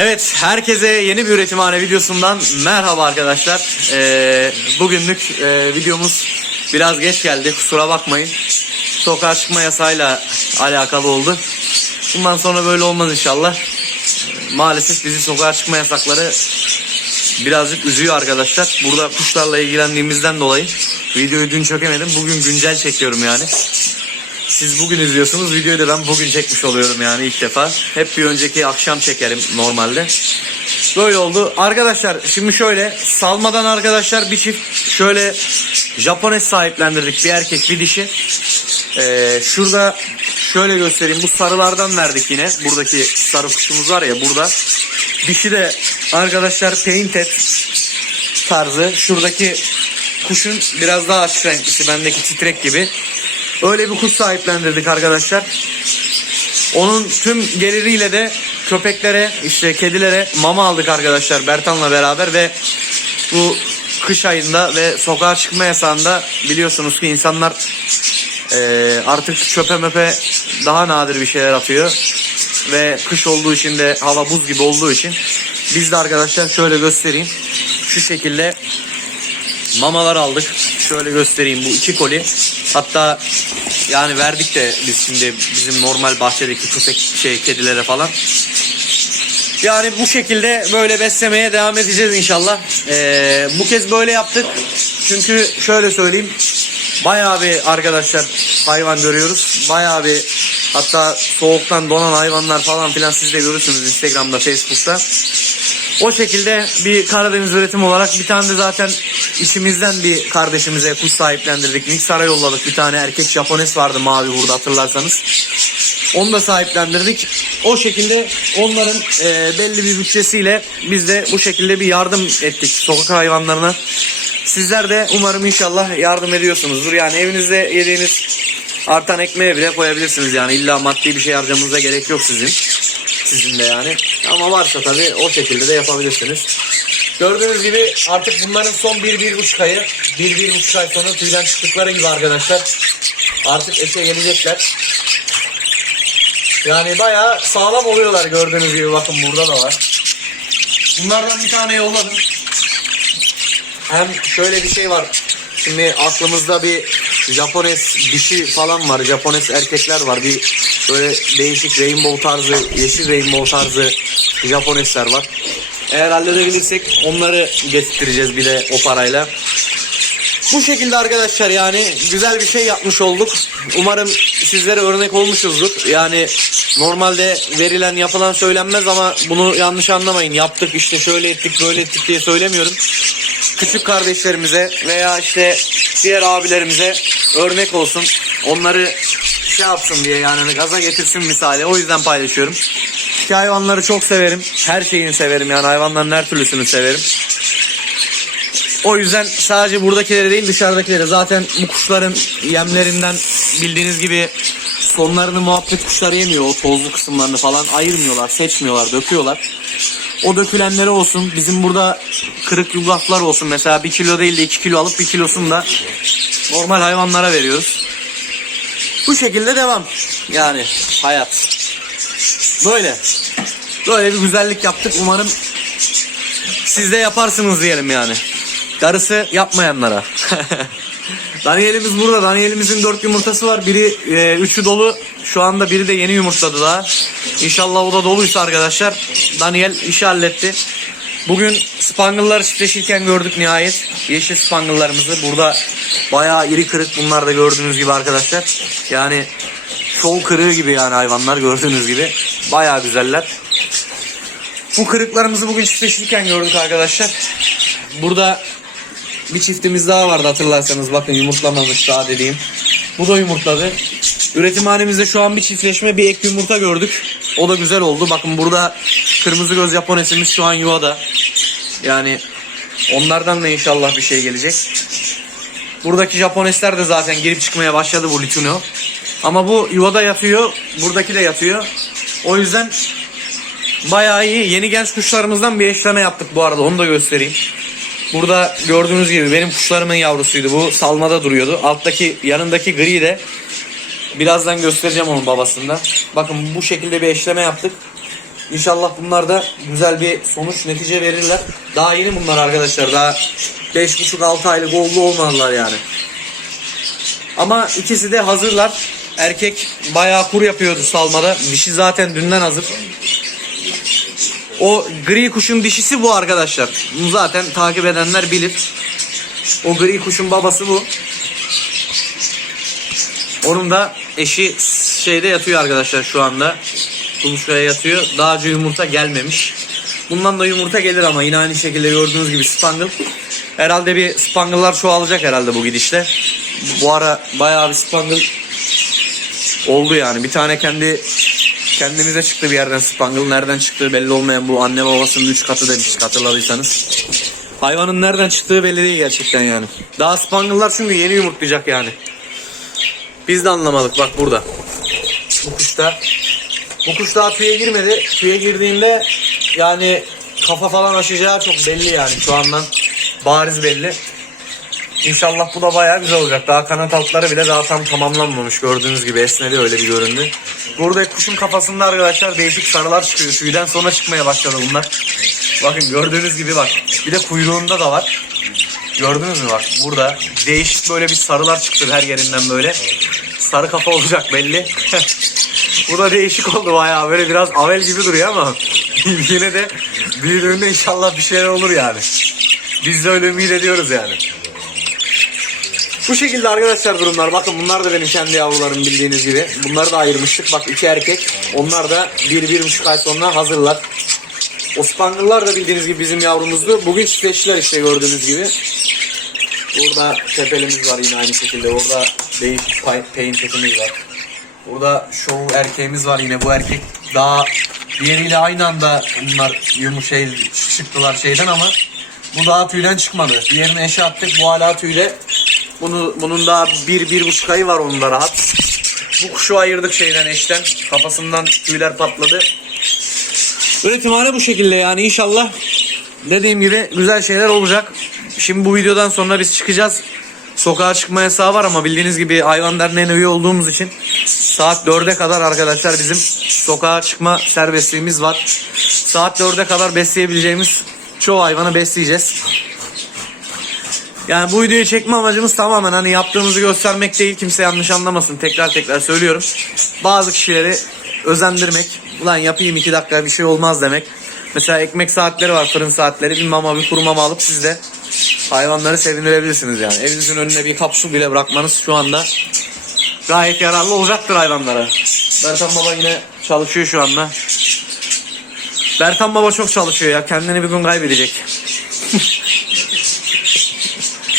Evet, herkese yeni bir üretimhane videosundan merhaba arkadaşlar. Ee, bugünlük e, videomuz biraz geç geldi, kusura bakmayın. Sokağa çıkma yasayla alakalı oldu. Bundan sonra böyle olmaz inşallah. Maalesef bizi sokağa çıkma yasakları birazcık üzüyor arkadaşlar. Burada kuşlarla ilgilendiğimizden dolayı videoyu dün çökemedim. Bugün güncel çekiyorum yani. Siz bugün izliyorsunuz. Videoyu da ben bugün çekmiş oluyorum yani ilk defa. Hep bir önceki akşam çekerim normalde. Böyle oldu. Arkadaşlar şimdi şöyle salmadan arkadaşlar bir çift şöyle Japones sahiplendirdik. Bir erkek bir dişi. Ee, şurada şöyle göstereyim. Bu sarılardan verdik yine. Buradaki sarı kuşumuz var ya burada. Dişi de arkadaşlar painted tarzı. Şuradaki kuşun biraz daha açık renklisi. Bendeki titrek gibi. Öyle bir kuş sahiplendirdik arkadaşlar. Onun tüm geliriyle de köpeklere işte kedilere mama aldık arkadaşlar Bertan'la beraber ve bu kış ayında ve sokağa çıkma yasağında biliyorsunuz ki insanlar eee, artık çöpe möpe daha nadir bir şeyler atıyor ve kış olduğu için de hava buz gibi olduğu için biz de arkadaşlar şöyle göstereyim şu şekilde mamalar aldık. Şöyle göstereyim bu iki koli. Hatta yani verdik de biz şimdi bizim normal bahçedeki köpek şey kedilere falan. Yani bu şekilde böyle beslemeye devam edeceğiz inşallah. Ee, bu kez böyle yaptık. Çünkü şöyle söyleyeyim. Bayağı bir arkadaşlar hayvan görüyoruz. Bayağı bir hatta soğuktan donan hayvanlar falan filan siz de görürsünüz Instagram'da, Facebook'ta. O şekilde bir Karadeniz üretim olarak bir tane de zaten içimizden bir kardeşimize kuş sahiplendirdik. Niksar'a yolladık bir tane erkek Japones vardı mavi burada hatırlarsanız. Onu da sahiplendirdik. O şekilde onların e, belli bir bütçesiyle biz de bu şekilde bir yardım ettik sokak hayvanlarına. Sizler de umarım inşallah yardım ediyorsunuzdur. Yani evinizde yediğiniz artan ekmeğe bile koyabilirsiniz yani illa maddi bir şey harcamanıza gerek yok sizin. Sizin de yani. Ama varsa tabii o şekilde de yapabilirsiniz. Gördüğünüz gibi artık bunların son 1-1,5 ayı 1-1,5 ay sonra tüyden çıktıkları gibi arkadaşlar. Artık eşe gelecekler. Yani bayağı sağlam oluyorlar gördüğünüz gibi bakın burada da var. Bunlardan bir tane yolladım. Hem şöyle bir şey var. Şimdi aklımızda bir Japones dişi falan var. Japones erkekler var. Bir böyle değişik rainbow tarzı, yeşil rainbow tarzı Japonesler var. Eğer halledebilirsek onları getireceğiz bir de o parayla. Bu şekilde arkadaşlar yani güzel bir şey yapmış olduk. Umarım sizlere örnek olmuşuzdur. Yani normalde verilen yapılan söylenmez ama bunu yanlış anlamayın. Yaptık işte şöyle ettik böyle ettik diye söylemiyorum. Küçük kardeşlerimize veya işte diğer abilerimize örnek olsun. Onları şey yapsın diye yani hani gaza getirsin misali. O yüzden paylaşıyorum. Ki hayvanları çok severim. Her şeyini severim yani hayvanların her türlüsünü severim. O yüzden sadece buradakileri değil dışarıdakileri zaten bu kuşların yemlerinden bildiğiniz gibi sonlarını muhabbet kuşları yemiyor. O tozlu kısımlarını falan ayırmıyorlar, seçmiyorlar, döküyorlar. O dökülenleri olsun. Bizim burada kırık yulaflar olsun. Mesela 1 kilo değil de 2 kilo alıp 1 kilosunu da normal hayvanlara veriyoruz. Bu şekilde devam. Yani hayat. Böyle. Böyle bir güzellik yaptık. Umarım siz de yaparsınız diyelim yani. Darısı yapmayanlara. Daniel'imiz burada. Daniel'imizin 4 yumurtası var. Biri 3'ü dolu. Şu anda biri de yeni yumurtladı daha. İnşallah o da doluysa arkadaşlar. Daniel işi halletti. Bugün Spangle'lar çiftleşirken gördük nihayet. Yeşil Spangle'larımızı. Burada bayağı iri kırık bunlar da gördüğünüz gibi arkadaşlar. Yani şov kırığı gibi yani hayvanlar gördüğünüz gibi. Bayağı güzeller. Bu kırıklarımızı bugün çiftleşirken gördük arkadaşlar. Burada bir çiftimiz daha vardı hatırlarsanız. Bakın yumurtlamamış daha dediğim. Bu da yumurtladı. Üretimhanemizde şu an bir çiftleşme bir ek yumurta gördük. O da güzel oldu. Bakın burada kırmızı göz Japonesimiz şu an yuvada. Yani onlardan da inşallah bir şey gelecek. Buradaki Japonesler de zaten girip çıkmaya başladı bu Lituno. Ama bu yuvada yatıyor. Buradaki de yatıyor. O yüzden bayağı iyi. Yeni genç kuşlarımızdan bir eşleme yaptık bu arada. Onu da göstereyim. Burada gördüğünüz gibi benim kuşlarımın yavrusuydu. Bu salmada duruyordu. Alttaki yanındaki gri de birazdan göstereceğim onun babasında. Bakın bu şekilde bir eşleme yaptık. İnşallah bunlar da güzel bir sonuç netice verirler. Daha yeni bunlar arkadaşlar. Daha 5,5-6 aylık oğlu olmadılar yani. Ama ikisi de hazırlar. Erkek bayağı kur yapıyordu salmada. Dişi zaten dünden hazır. O gri kuşun dişisi bu arkadaşlar. Bunu zaten takip edenler bilir. O gri kuşun babası bu. Onun da eşi şeyde yatıyor arkadaşlar şu anda. Kuluçkaya yatıyor. Daha önce yumurta gelmemiş. Bundan da yumurta gelir ama yine aynı şekilde gördüğünüz gibi spangle. Herhalde bir spangle'lar çoğalacak herhalde bu gidişle. Bu ara bayağı bir spangle oldu yani. Bir tane kendi kendimize çıktı bir yerden spangle. Nereden çıktığı belli olmayan bu anne babasının 3 katı demiştik hatırladıysanız. Hayvanın nereden çıktığı belli değil gerçekten yani. Daha spangle'lar çünkü yeni yumurtlayacak yani. Biz de anlamadık bak burada. Bu kuşta. Bu kuş daha tüye girmedi. Tüye girdiğinde yani kafa falan açacağı çok belli yani şu andan bariz belli. İnşallah bu da bayağı güzel olacak. Daha kanat altları bile daha tam tamamlanmamış. Gördüğünüz gibi esnedi öyle bir göründü. Burada kuşun kafasında arkadaşlar değişik sarılar çıkıyor. Tüyden sonra çıkmaya başladı bunlar. Bakın gördüğünüz gibi bak. Bir de kuyruğunda da var. Gördünüz mü bak burada değişik böyle bir sarılar çıktı her yerinden böyle. Sarı kafa olacak belli. Bu da değişik oldu bayağı böyle biraz avel gibi duruyor ama yine de büyüdüğünde inşallah bir şeyler olur yani. Biz de öyle ümit ediyoruz yani. Bu şekilde arkadaşlar durumlar. Bakın bunlar da benim kendi yavrularım bildiğiniz gibi. Bunları da ayırmıştık. Bak iki erkek. Onlar da bir, bir buçuk ay sonra hazırlar. O spangle'lar da bildiğiniz gibi bizim yavrumuzdu. Bugün çiftleştiler işte gördüğünüz gibi. Burada tepelimiz var yine aynı şekilde. Orada değişik paint setimiz var. Burada show erkeğimiz var yine bu erkek daha diğeriyle aynı anda bunlar yumuşak şey, çıktılar şeyden ama bu daha tüyden çıkmadı. Diğerini eşe attık bu hala tüyle. Bunu, bunun daha bir, bir buçuk ayı var onun rahat. Bu kuşu ayırdık şeyden eşten. Kafasından tüyler patladı. Üretimhane bu şekilde yani inşallah dediğim gibi güzel şeyler olacak. Şimdi bu videodan sonra biz çıkacağız. Sokağa çıkma yasağı var ama bildiğiniz gibi hayvan derneğine üye olduğumuz için saat 4'e kadar arkadaşlar bizim sokağa çıkma serbestliğimiz var. Saat 4'e kadar besleyebileceğimiz çoğu hayvanı besleyeceğiz. Yani bu videoyu çekme amacımız tamamen hani yaptığımızı göstermek değil. Kimse yanlış anlamasın. Tekrar tekrar söylüyorum. Bazı kişileri özendirmek. Ulan yapayım iki dakika bir şey olmaz demek. Mesela ekmek saatleri var fırın saatleri. Bir mama bir kuru mama alıp siz de hayvanları sevindirebilirsiniz yani. Evinizin önüne bir kapsül bile bırakmanız şu anda gayet yararlı olacaktır hayvanlara. Bertan Baba yine çalışıyor şu anda. Bertan Baba çok çalışıyor ya. Kendini bir gün kaybedecek.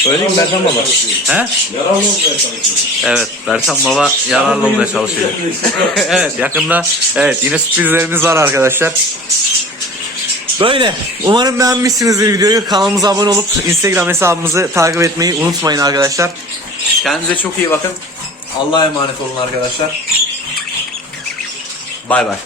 Öyle değil mi Bertan Baba? He? Yaralı olmaya çalışıyor. Evet, Bertan Baba yararlı olmaya çalışıyor. evet, yakında evet yine sürprizlerimiz var arkadaşlar. Böyle. Umarım beğenmişsinizdir videoyu. Kanalımıza abone olup Instagram hesabımızı takip etmeyi unutmayın arkadaşlar. Kendinize çok iyi bakın. Allah'a emanet olun arkadaşlar. Bay bay.